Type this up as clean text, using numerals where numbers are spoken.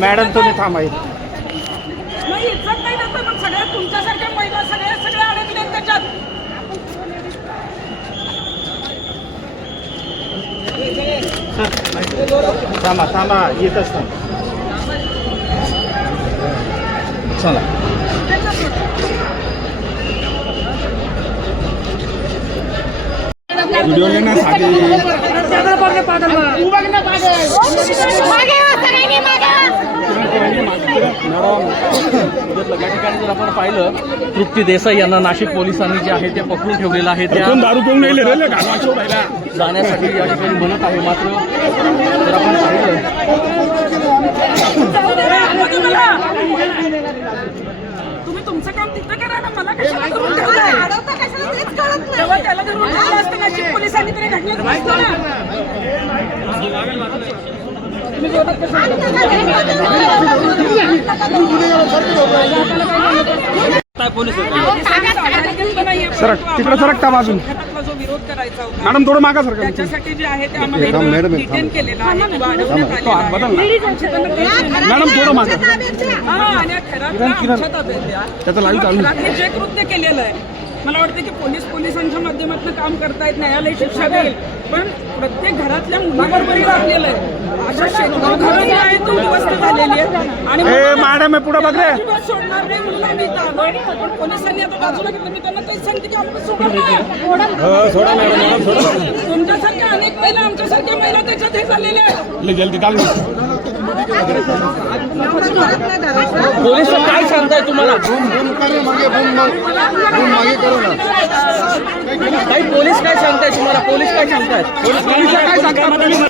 Madam तुम्ही थांबायचं नाही इज्जत नाही देत पण सगळ्या तुमच्यासारख्या महिला सगळ्या अडकले त्याच्यात. थांबा थांबा येतच थांबा चला. व्हिडिओ लेण्यासाठी या ठिकाणी जर आपण पाहिलं तृप्ती देसाई यांना नाशिक पोलिसांनी जे आहे ते पकडून ठेवलेलं आहे त्या दारू पिऊन जाण्यासाठी या ठिकाणी बनत आहे. मात्र जर आपण पाहिलं तुम्ही तुमचं काम तिथं करा ना, मला कशाला करून ठेवलंय? तेव्हा त्याला धरून ठेवलं असतं नाशिक पोलिसांनी तरी घटनेत नसतं ना. तुम्ही जोरात कसं सरक तिकडे सरकता बाजून. घटनेतला जो विरोध करायचा होता मॅडम थोडं मागा सरका. त्याच्यासाठी जे आहे ते आम्हाला डिटेन केलेलं आहे किंवा अडवण्यात आलेलं आहे. मॅडम थोडं मागा. हा, आणि या ठराविक आमच्या ताब्यात द्या. त्याचं लाईव्ह चालू. घरातले जे कृत्य केलेलं आहे मला वाटतं की पोलिसांच्या माध्यमातून काम करतायत, न्यायालय शिक्षा देईल, पण प्रत्येक घरातल्या मुलाबरोबरही लागलेलं आहे. अशा शेकडो घरं जी आहेत ती उद्ध्वस्त झालेली आहे आणि मॅडम पुढे बघ रे. अजिबात सोडणार नाही म्हणून आम्ही इथं आलोय. पण पोलिसांनी आता बाजूला घेतलं. मी त्यांना तेच सांगते की आम्हाला सोडा नाही. तुमच्यासारख्या अनेक महिला आमच्यासारख्या महिला त्याच्यात हे झालेल्या आहेत. जल्दी चालू. पोलीस काय सांगताय तुम्हाला? काही पोलीस काय सांगताय तुम्हाला? पोलीस काय सांगतायत? पोलीस काय सांगतात?